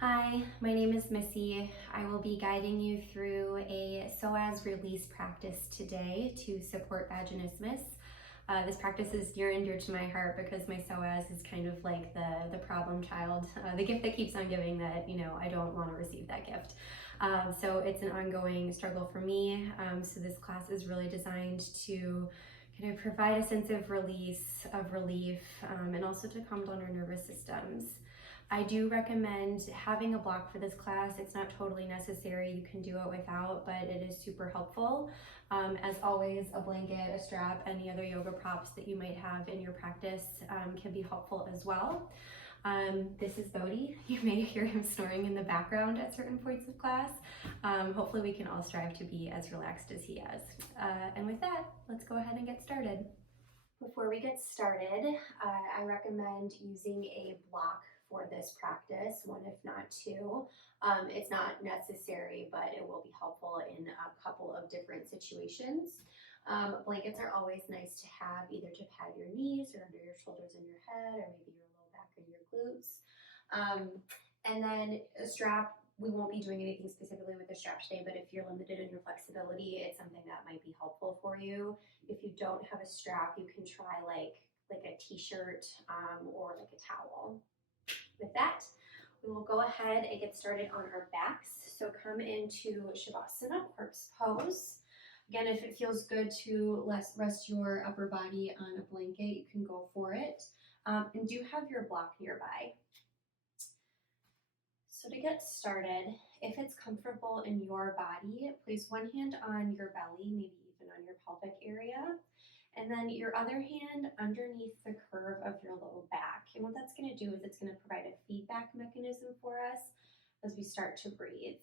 Hi, my name is Missy. I will be guiding you through a Psoas release practice today to support vaginismus. This practice is near and dear to my heart because my Psoas is kind of like the problem child, the gift that keeps on giving that, I don't want to receive that gift. So it's an ongoing struggle for me. So this class is really designed to kind of provide a sense of release, of relief, and also to calm down our nervous systems. I do recommend having a block for this class. It's not totally necessary. You can do it without, but it is super helpful. As always, a blanket, a strap, any other yoga props that you might have in your practice can be helpful as well. This is Bodhi. You may hear him snoring in the background at certain points of class. Hopefully we can all strive to be as relaxed as he is. And with that, let's go ahead and get started. Before we get started, I recommend using a block for this practice, one if not two. It's not necessary, but it will be helpful in a couple of different situations. Blankets are always nice to have, either to pad your knees or under your shoulders and your head, or maybe your low back and your glutes. And then a strap. We won't be doing anything specifically with the strap today, but if you're limited in your flexibility, it's something that might be helpful for you. If you don't have a strap, you can try like a t-shirt or like a towel. With that, we will go ahead and get started on our backs. So come into Shavasana, corpse pose. Again, if it feels good to rest your upper body on a blanket, you can go for it. And do have your block nearby. So to get started, if it's comfortable in your body, place one hand on your belly, maybe even on your pelvic area, and then your other hand underneath the curve of your low back. And what that's going to do is it's going to provide a feedback mechanism for us as we start to breathe.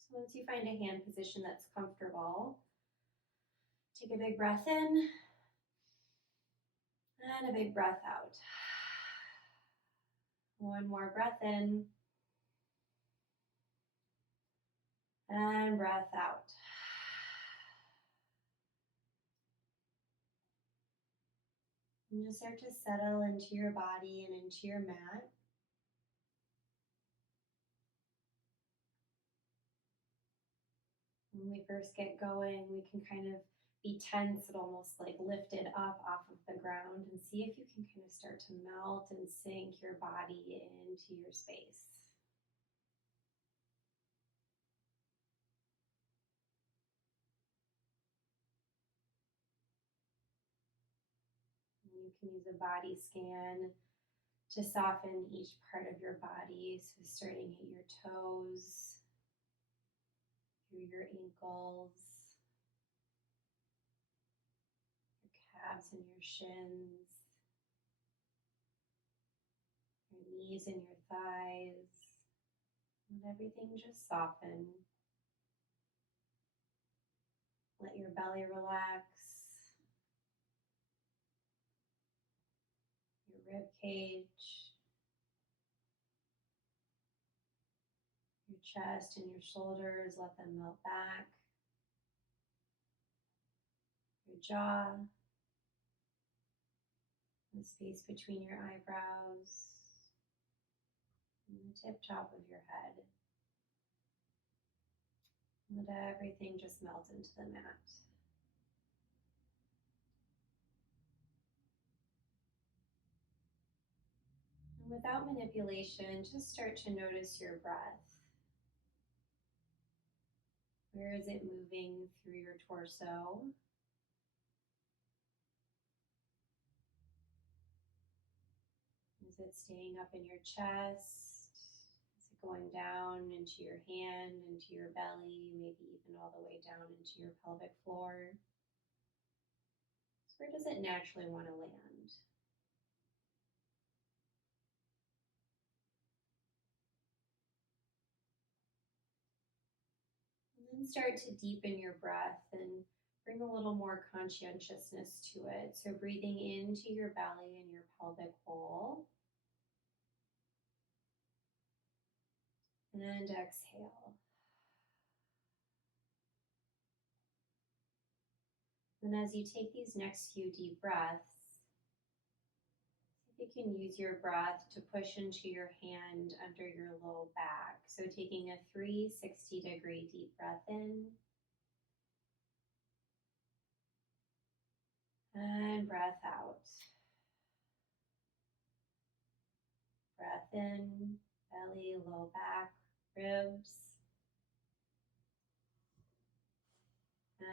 So once you find a hand position that's comfortable, take a big breath in and a big breath out. One more breath in and breath out. And just start to settle into your body and into your mat. When we first get going, we can kind of be tense and almost like lifted up off of the ground, and see if you can kind of start to melt and sink your body into your space. And you can use a body scan to soften each part of your body. So starting at your toes, through your ankles, your calves and your shins, your knees and your thighs. Let everything just soften. Let your belly relax, your rib cage, your chest and your shoulders, let them melt back. Your jaw, the space between your eyebrows, and the tip top of your head. Let everything just melt into the mat. And without manipulation, just start to notice your breath. Where is it moving through your torso? Is it staying up in your chest? Is it going down into your hand, into your belly, maybe even all the way down into your pelvic floor? So where does it naturally want to land? And then start to deepen your breath and bring a little more conscientiousness to it. So breathing into your belly and your pelvic bowl. And exhale. And as you take these next few deep breaths, You can use your breath to push into your hand under your low back. So taking a 360-degree deep breath in and breath out. Breath in, belly, low back, ribs.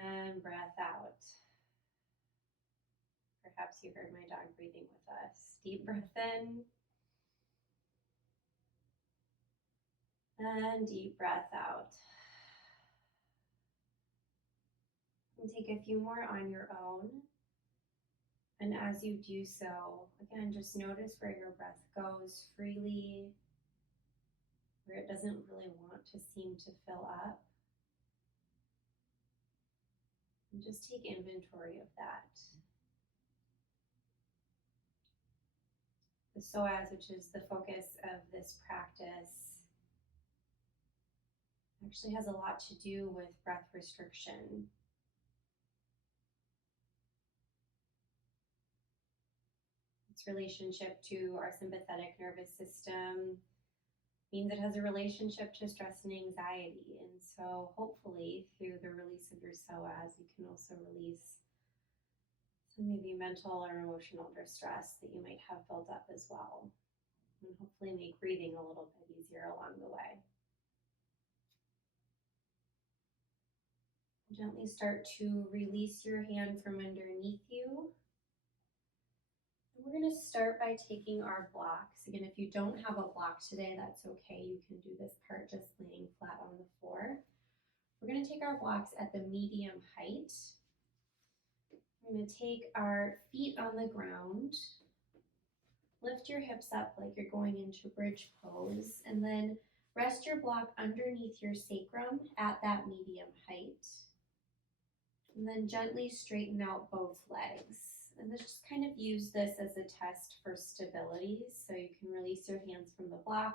And breath out. Perhaps you heard my dog breathing with us. Deep breath in. And deep breath out. And take a few more on your own. And as you do so, again, just notice where your breath goes freely, where it doesn't really want to seem to fill up. And just take inventory of that. The Psoas, which is the focus of this practice, actually has a lot to do with breath restriction. Its relationship to our sympathetic nervous system means it has a relationship to stress and anxiety. And so hopefully through the release of your Psoas, you can also release some maybe mental or emotional distress that you might have built up as well. And hopefully make breathing a little bit easier along the way. Gently start to release your hand from underneath you. And we're going to start by taking our blocks. Again, if you don't have a block today, that's okay. You can do this part just laying flat on the floor. We're going to take our blocks at the medium height. We're going to take our feet on the ground. Lift your hips up like you're going into bridge pose, and then rest your block underneath your sacrum at that medium height. And then gently straighten out both legs. And just kind of use this as a test for stability. So you can release your hands from the block.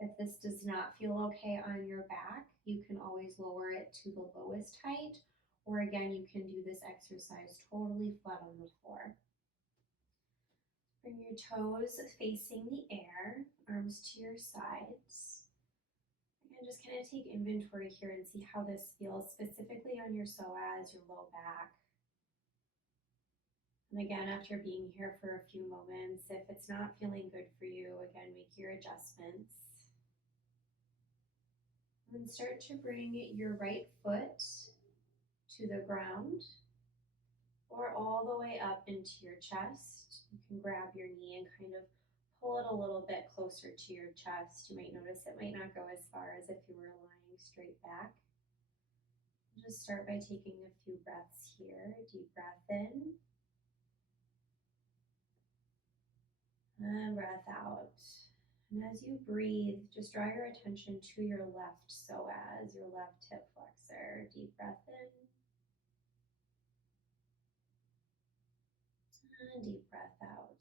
If this does not feel okay on your back, you can always lower it to the lowest height. Or again, you can do this exercise totally flat on the floor. Bring your toes facing the air, arms to your sides. And just kind of take inventory here and see how this feels specifically on your psoas, your low back. And again, after being here for a few moments, if it's not feeling good for you, again, make your adjustments. And then start to bring your right foot to the ground or all the way up into your chest. You can grab your knee and kind of pull it a little bit closer to your chest. You might notice it might not go as far as if you were lying straight back. Just start by taking a few breaths here. Deep breath in. And breath out. And as you breathe, just draw your attention to your left psoas, your left hip flexor. Deep breath in. And deep breath out.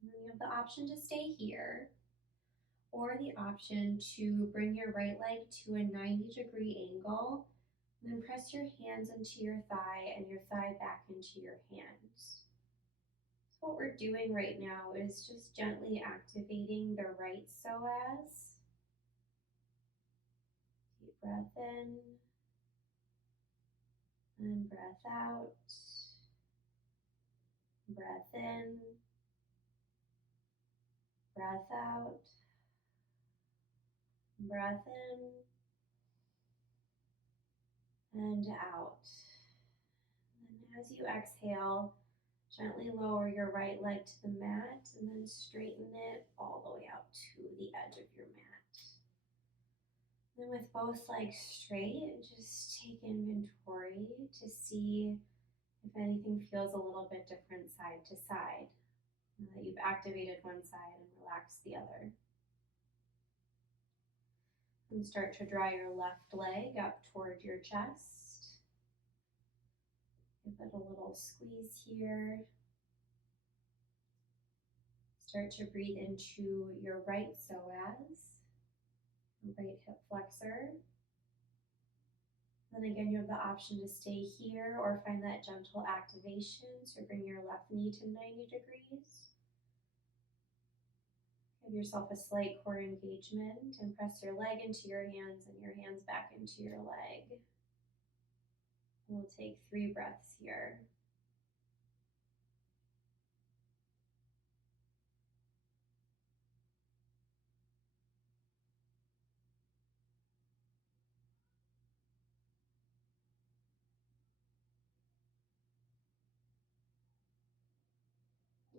And then you have the option to stay here, or the option to bring your right leg to a 90-degree angle, and then press your hands into your thigh and your thigh back into your hands. So what we're doing right now is just gently activating the right psoas. Deep breath in and breath out. Breath in, breath out, breath in, and out. And as you exhale, gently lower your right leg to the mat and then straighten it all the way out to the edge of your mat. And with both legs straight, just take inventory to see if anything feels a little bit different side to side. Now that you've activated one side and relaxed the other. And start to draw your left leg up toward your chest. Give it a little squeeze here. Start to breathe into your right psoas, right hip flexor. Then again, you have the option to stay here or find that gentle activation. So bring your left knee to 90 degrees. Give yourself a slight core engagement and press your leg into your hands and your hands back into your leg. We'll take 3 breaths here.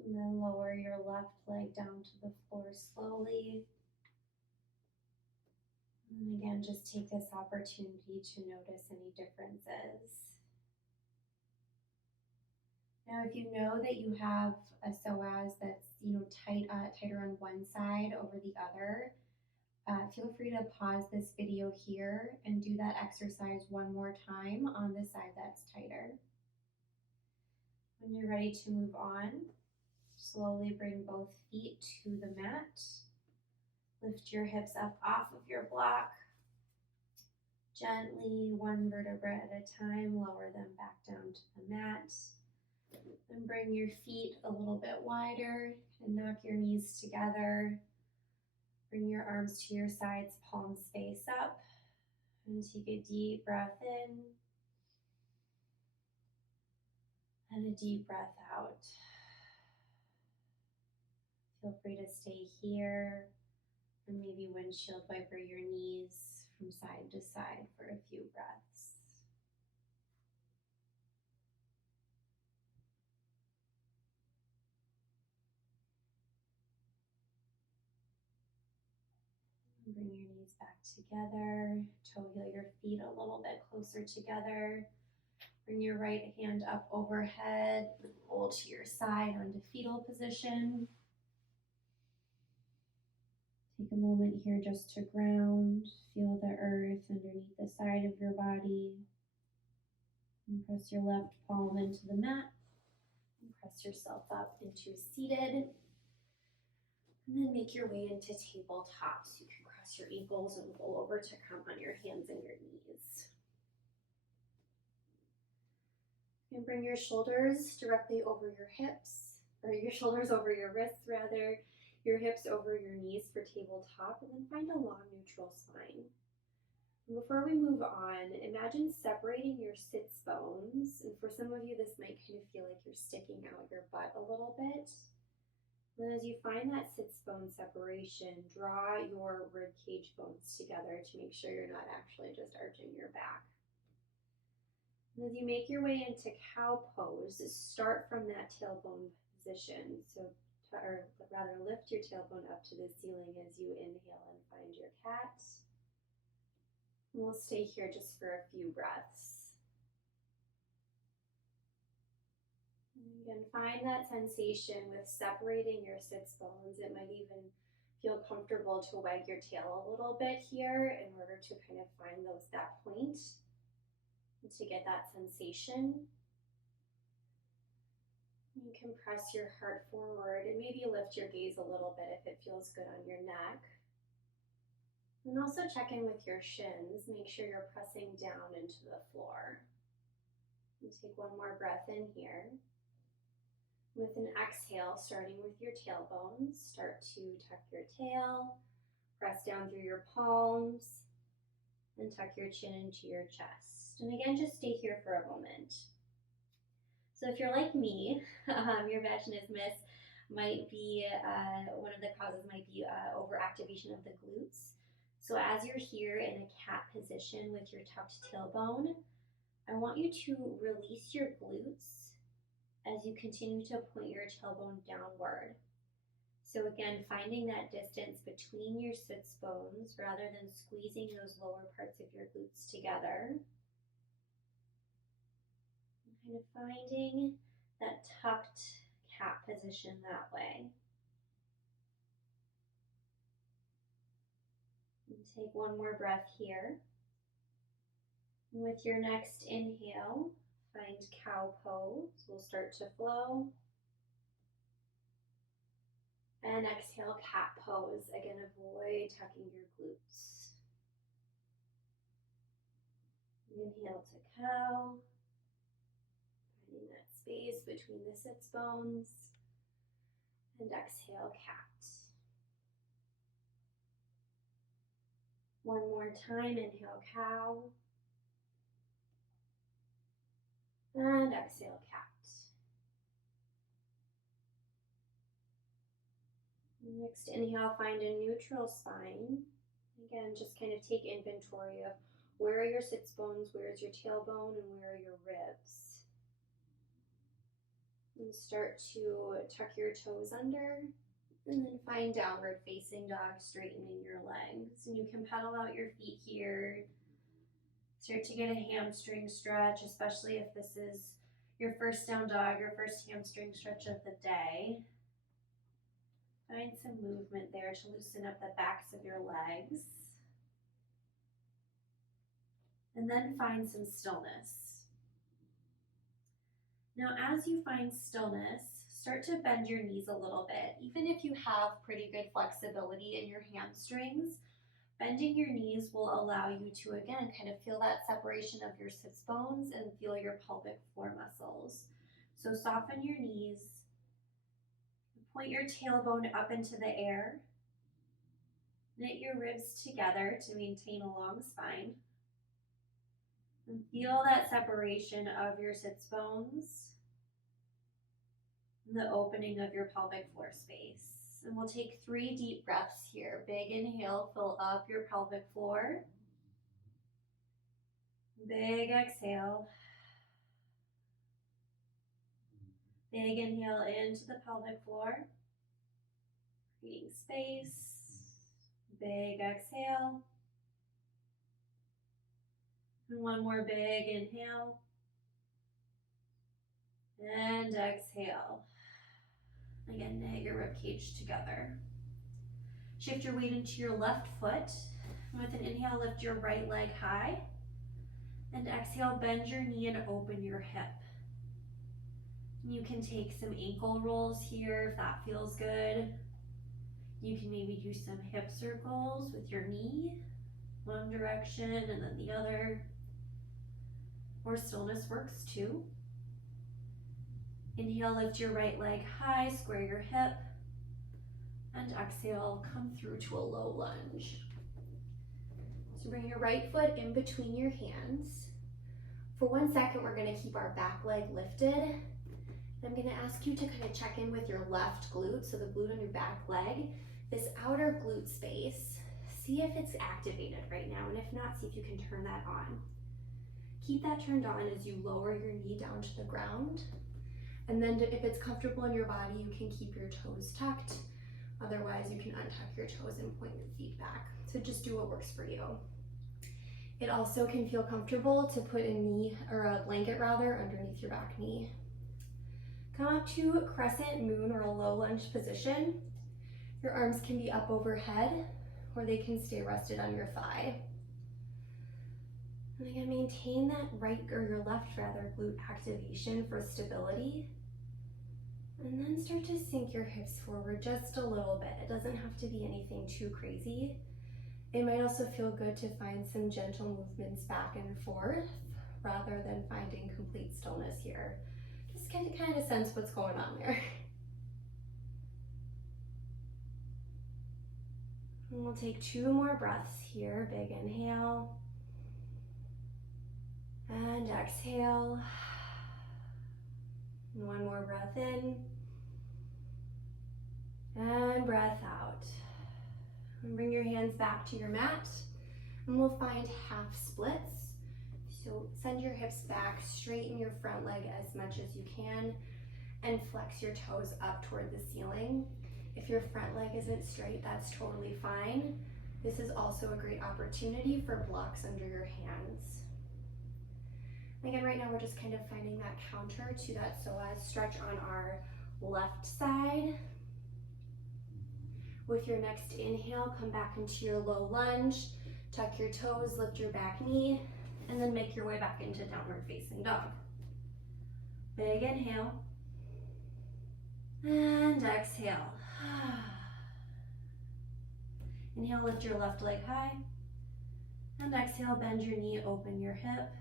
And then lower your left leg down to the floor slowly. And again, just take this opportunity to notice any differences. Now, if you know that you have a psoas that's tighter on one side over the other, feel free to pause this video here and do that exercise one more time on the side that's tighter. When you're ready to move on, slowly bring both feet to the mat. Lift your hips up off of your block. Gently, one vertebra at a time, lower them back down to the mat. Then bring your feet a little bit wider and knock your knees together. Bring your arms to your sides, palms face up. And take a deep breath in. And a deep breath out. Feel free to stay here, or maybe windshield wiper your knees from side to side for a few breaths. Bring your knees back together. Toe heel your feet a little bit closer together. Bring your right hand up overhead. Roll to your side onto fetal position. Take a moment here just to ground. Feel the earth underneath the side of your body. And press your left palm into the mat. And press yourself up into seated. And then make your way into tabletop. So you can cross your ankles and roll over to come on your hands and your knees. And bring your shoulders directly over your hips, or your shoulders over your wrists rather, your hips over your knees for tabletop, and then find a long neutral spine. And before we move on, imagine separating your sits bones, and for some of you this might kind of feel like you're sticking out your butt a little bit. Then as you find that sits bone separation, draw your rib cage bones together to make sure you're not actually just arching your back. And as you make your way into cow pose, start from that tailbone position. Or rather lift your tailbone up to the ceiling as you inhale and find your cat. And we'll stay here just for a few breaths. And again, find that sensation with separating your sits bones. It might even feel comfortable to wag your tail a little bit here in order to kind of find that point. And to get that sensation. You can press your heart forward and maybe lift your gaze a little bit if it feels good on your neck. And also check in with your shins. Make sure you're pressing down into the floor. And take one more breath in here. With an exhale, starting with your tailbones, start to tuck your tail, press down through your palms, and tuck your chin into your chest. And again, just stay here for a moment. So if you're like me, your vaginismus might be, one of the causes might be overactivation of the glutes. So as you're here in a cat position with your tucked tailbone, I want you to release your glutes as you continue to point your tailbone downward. So again, finding that distance between your sits bones rather than squeezing those lower parts of your glutes together. And kind of finding that tucked cat position that way. And take one more breath here. And with your next inhale, find cow pose. We'll start to flow. And exhale, cat pose. Again, avoid tucking your glutes. Inhale to cow, finding that space between the sits bones. And exhale, cat. One more time, inhale, cow. And exhale, cat. Next inhale, find a neutral spine. Again, just kind of take inventory of where are your sits bones, where is your tailbone, and where are your ribs. And start to tuck your toes under, and then find downward facing dog, straightening your legs. And you can pedal out your feet here. Start to get a hamstring stretch, especially if this is your first down dog, your first hamstring stretch of the day. Find some movement there to loosen up the backs of your legs. And then find some stillness. Now, as you find stillness, start to bend your knees a little bit. Even if you have pretty good flexibility in your hamstrings, bending your knees will allow you to, again, kind of feel that separation of your sits bones and feel your pelvic floor muscles. So soften your knees. Point your tailbone up into the air. Knit your ribs together to maintain a long spine. And feel that separation of your sits bones and the opening of your pelvic floor space. And we'll take 3 deep breaths here. Big inhale, fill up your pelvic floor. Big exhale. Big inhale into the pelvic floor, creating space. Big exhale. And one more big inhale. And exhale. Again, knit your rib cage together. Shift your weight into your left foot. And with an inhale, lift your right leg high. And exhale, bend your knee and open your hip. You can take some ankle rolls here if that feels good. You can maybe do some hip circles with your knee, one direction and then the other. Or stillness works too. Inhale, lift your right leg high, square your hip. And exhale, come through to a low lunge. So bring your right foot in between your hands. For 1 second, we're gonna keep our back leg lifted. I'm gonna ask you to kind of check in with your left glute, so the glute on your back leg, this outer glute space. See if it's activated right now, and if not, see if you can turn that on. Keep that turned on as you lower your knee down to the ground. And then if it's comfortable in your body, you can keep your toes tucked. Otherwise, you can untuck your toes and point your feet back. So just do what works for you. It also can feel comfortable to put a knee, or a blanket rather, underneath your back knee. Come up to crescent moon or a low lunge position. Your arms can be up overhead, or they can stay rested on your thigh. And again, maintain that right, or your left rather, glute activation for stability. And then start to sink your hips forward just a little bit. It doesn't have to be anything too crazy. It might also feel good to find some gentle movements back and forth rather than finding complete stillness here. Just kind of sense what's going on there. And we'll take 2 more breaths here. Big inhale. And exhale. And 1 more breath in. And breath out. And bring your hands back to your mat. And we'll find half splits. So send your hips back, straighten your front leg as much as you can, and flex your toes up toward the ceiling. If your front leg isn't straight, that's totally fine. This is also a great opportunity for blocks under your hands. Again, right now we're just kind of finding that counter to that psoas stretch on our left side. With your next inhale, come back into your low lunge, tuck your toes, lift your back knee, and then make your way back into downward facing dog. Big inhale, and exhale. Inhale, lift your left leg high, and exhale, bend your knee, open your hip,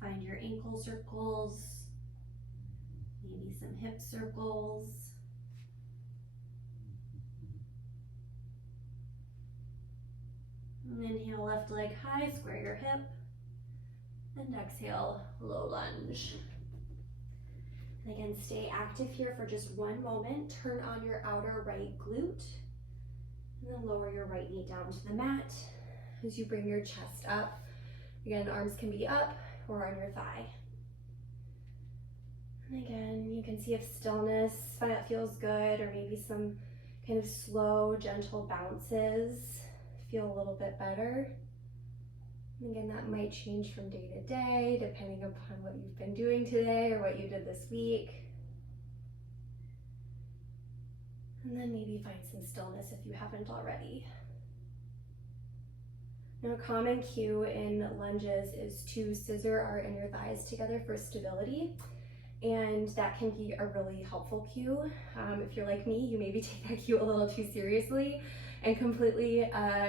Find your ankle circles, maybe some hip circles. And inhale, left leg high, square your hip. And exhale, low lunge. And again, stay active here for just one moment. Turn on your outer right glute. And then lower your right knee down to the mat as you bring your chest up. Again, arms can be up or on your thigh. And again, you can see if stillness feels good, or maybe some kind of slow, gentle bounces feel a little bit better. And again, that might change from day to day, depending upon what you've been doing today or what you did this week. And then maybe find some stillness if you haven't already. Now, a common cue in lunges is to scissor our inner thighs together for stability. And that can be a really helpful cue. If you're like me, you maybe take that cue a little too seriously and completely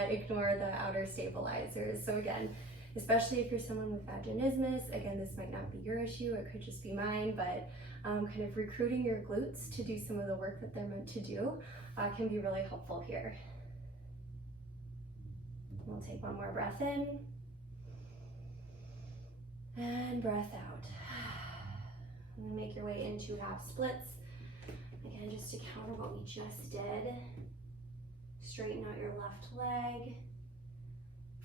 ignore the outer stabilizers. So again, especially if you're someone with vaginismus, again, this might not be your issue, it could just be mine, but kind of recruiting your glutes to do some of the work that they're meant to do can be really helpful here. We'll take one more breath in and breath out. And make your way into half splits. Again, just to counter what we just did. Straighten out your left leg.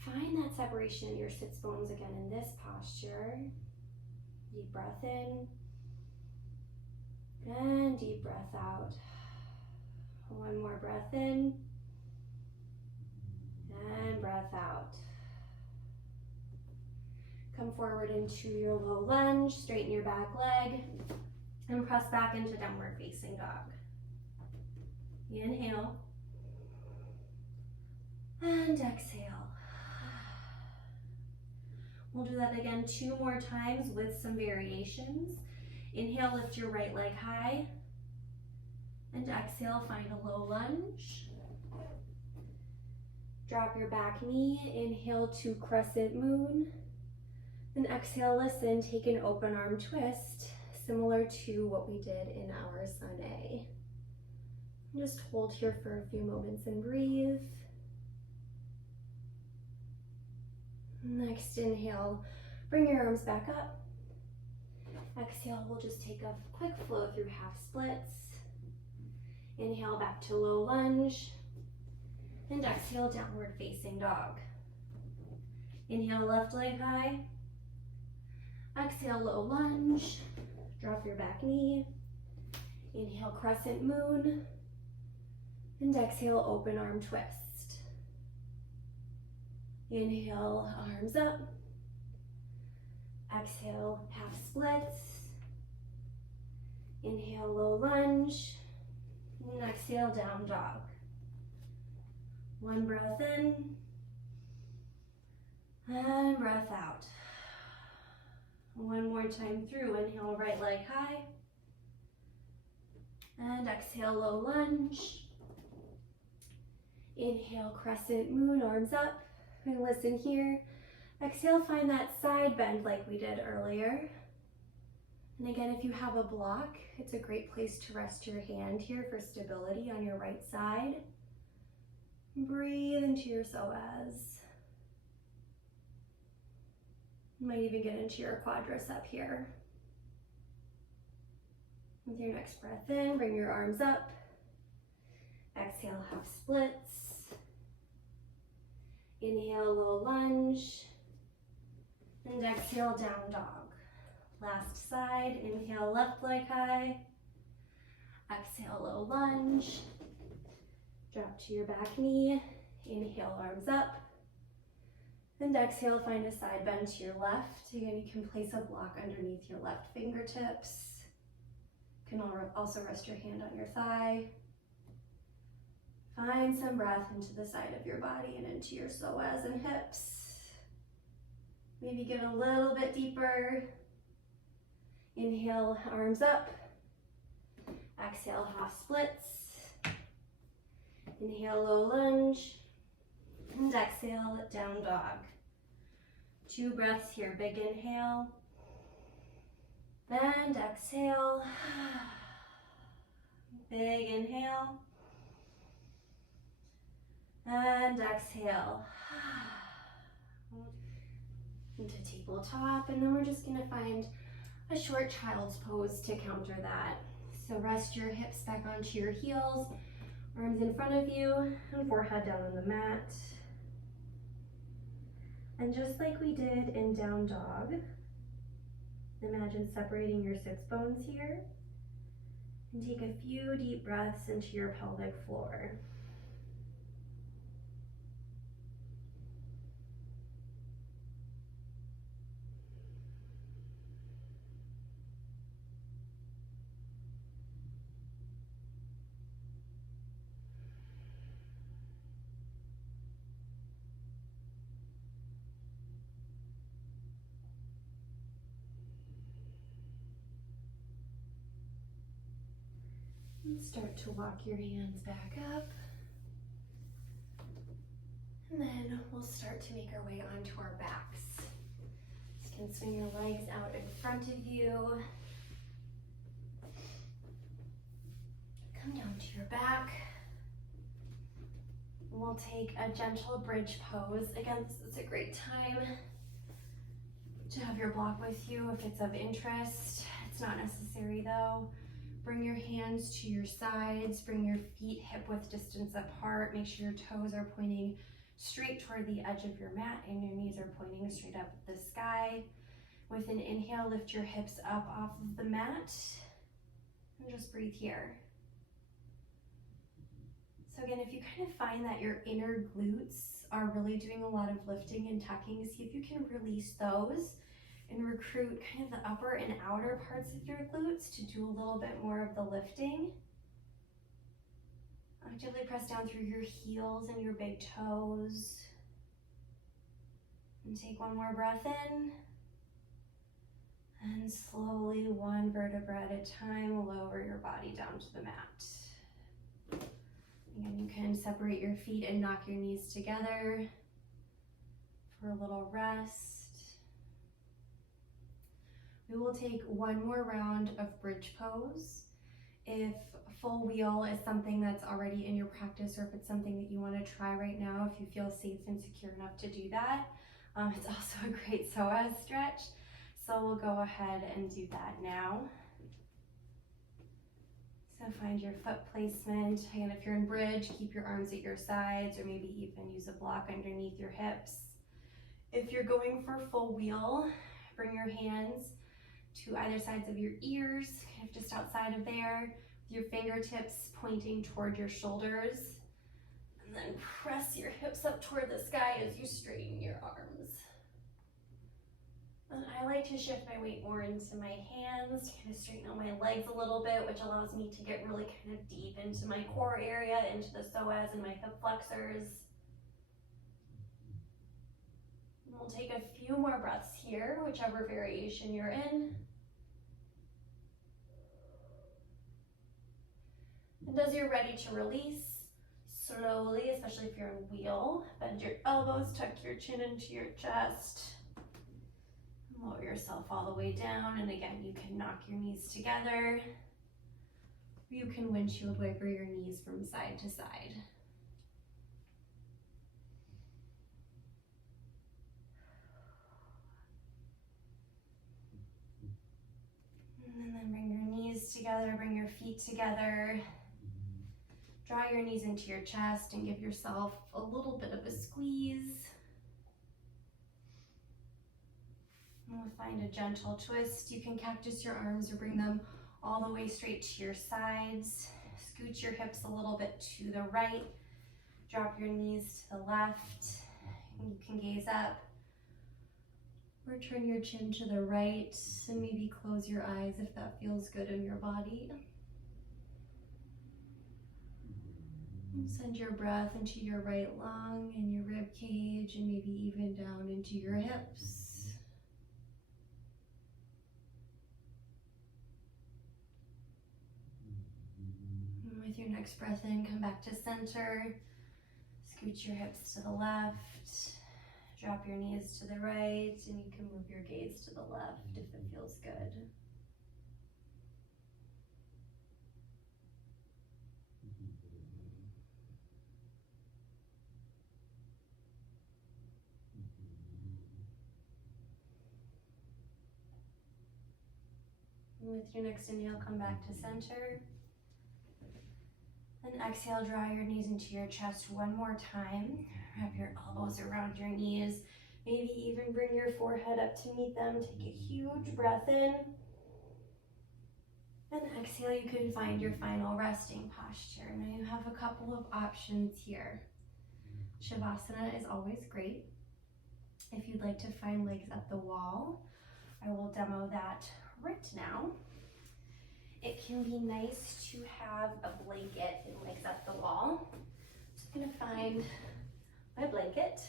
Find that separation in your sits bones again in this posture. Deep breath in. And deep breath out. One more breath in. And breath out. Come forward into your low lunge, straighten your back leg, and press back into downward facing dog. Inhale, and exhale. We'll do that again 2 more times with some variations. Inhale, lift your right leg high, and exhale, find a low lunge. Drop your back knee, inhale to crescent moon. Then exhale, listen, take an open arm twist, similar to what we did in our Sun A. Just hold here for a few moments and breathe. Next inhale, bring your arms back up. Exhale, we'll just take a quick flow through half splits. Inhale, back to low lunge. And exhale, downward facing dog. Inhale, left leg high. Exhale, low lunge, drop your back knee. Inhale, crescent moon. And exhale, open arm twist. Inhale, arms up. Exhale, half splits. Inhale, low lunge. And exhale, down dog. One breath in. And breath out. One more time through, inhale, right leg high. And exhale, low lunge. Inhale, crescent moon, arms up. And listen here. Exhale, find that side bend like we did earlier. And again, if you have a block, it's a great place to rest your hand here for stability on your right side. Breathe into your psoas. You might even get into your quadricep here. With your next breath in, bring your arms up. Exhale, half splits. Inhale, low lunge. And exhale, down dog. Last side, inhale, left leg high. Exhale, low lunge. Drop to your back knee. Inhale, arms up. And exhale, find a side bend to your left. Again, you can place a block underneath your left fingertips. You can also rest your hand on your thigh. Find some breath into the side of your body and into your psoas and hips. Maybe get a little bit deeper. Inhale, arms up. Exhale, half splits. Inhale, low lunge. And exhale, down dog. 2 breaths here. Big inhale. And exhale. Big inhale. And exhale. Into tabletop, and then we're just going to find a short child's pose to counter that. So rest your hips back onto your heels, arms in front of you, and forehead down on the mat. And just like we did in down dog, imagine separating your sits bones here, and take a few deep breaths into your pelvic floor. And start to walk your hands back up. And then we'll start to make our way onto our backs. So you can swing your legs out in front of you. Come down to your back. We'll take a gentle bridge pose. Again, this is a great time to have your block with you if it's of interest. It's not necessary though. Bring your hands to your sides, bring your feet hip-width distance apart. Make sure your toes are pointing straight toward the edge of your mat and your knees are pointing straight up at the sky. With an inhale, lift your hips up off of the mat and just breathe here. So again, if you kind of find that your inner glutes are really doing a lot of lifting and tucking, see if you can release those and recruit kind of the upper and outer parts of your glutes to do a little bit more of the lifting. Actively press down through your heels and your big toes. And take one more breath in. And slowly, one vertebra at a time, lower your body down to the mat. Again, you can separate your feet and knock your knees together for a little rest. We will take one more round of bridge pose. If full wheel is something that's already in your practice, or if it's something that you want to try right now, if you feel safe and secure enough to do that, it's also a great psoas stretch. So we'll go ahead and do that now. So find your foot placement. Again, if you're in bridge, keep your arms at your sides, or maybe even use a block underneath your hips. If you're going for full wheel, bring your hands to either sides of your ears, kind of just outside of there, with your fingertips pointing toward your shoulders. And then press your hips up toward the sky as you straighten your arms. And I like to shift my weight more into my hands, kind of straighten out my legs a little bit, which allows me to get really kind of deep into my core area, into the psoas and my hip flexors. And we'll take a few more breaths here, whichever variation you're in. And as you're ready to release, slowly, especially if you're in wheel, bend your elbows, tuck your chin into your chest. Lower yourself all the way down, and again, you can knock your knees together. You can windshield wiper your knees from side to side. And then bring your knees together, bring your feet together. Draw your knees into your chest and give yourself a little bit of a squeeze. And we'll find a gentle twist. You can cactus your arms or bring them all the way straight to your sides. Scoot your hips a little bit to the right. Drop your knees to the left. And you can gaze up. Or turn your chin to the right and maybe close your eyes if that feels good in your body. And send your breath into your right lung and your rib cage, and maybe even down into your hips. And with your next breath in, come back to center. Scoot your hips to the left. Drop your knees to the right, and you can move your gaze to the left if it feels good. And with your next inhale, come back to center. Then exhale, draw your knees into your chest one more time. Wrap your elbows around your knees. Maybe even bring your forehead up to meet them. Take a huge breath in. And exhale, you can find your final resting posture. Now you have a couple of options here. Shavasana is always great. If you'd like to find legs at the wall, I will demo that right now. It can be nice to have a blanket and legs at the wall. So I'm gonna find my blanket.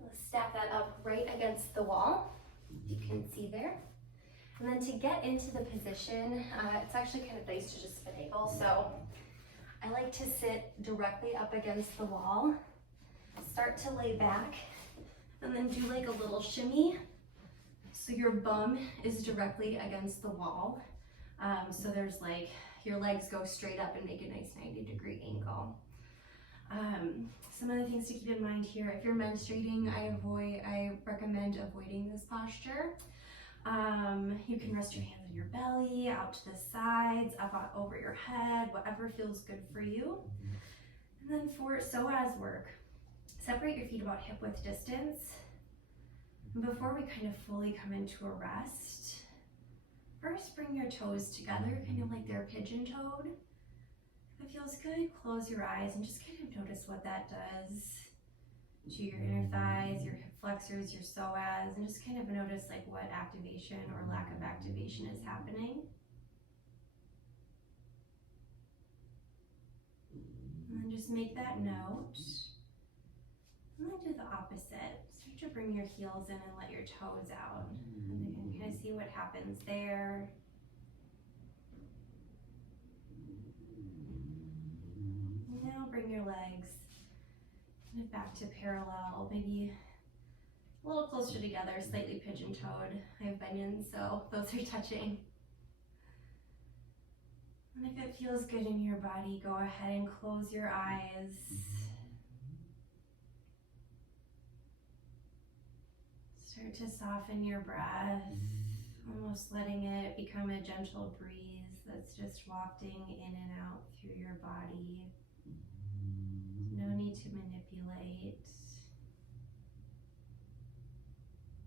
Let's stack that up right against the wall. You can see there. And then to get into the position, it's actually kind of nice to just finagle. So I like to sit directly up against the wall, start to lay back, and then do like a little shimmy. So your bum is directly against the wall. So there's like, your legs go straight up and make a nice 90-degree angle. Some other things to keep in mind here, if you're menstruating, I recommend avoiding this posture. You can rest your hands on your belly, out to the sides, up over your head, whatever feels good for you. And then for psoas work, separate your feet about hip width distance. And before we kind of fully come into a rest, first bring your toes together, kind of like they're pigeon-toed. If it feels good, close your eyes and just kind of notice what that does to your inner thighs, your hip flexors, your psoas, and just kind of notice like what activation or lack of activation is happening. And then just make that note. And then do the opposite. Start to bring your heels in and let your toes out. And then kind of see what happens there. Now bring your legs kind of back to parallel, maybe a little closer together, slightly pigeon-toed. I have bunions, so those are touching. And if it feels good in your body, go ahead and close your eyes. Start to soften your breath, almost letting it become a gentle breeze that's just wafting in and out through your body. No need to manipulate.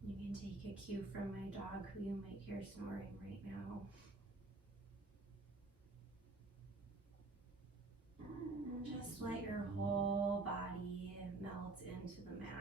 You can take a cue from my dog, who you might hear snoring right now. And just let your whole body melt into the mat.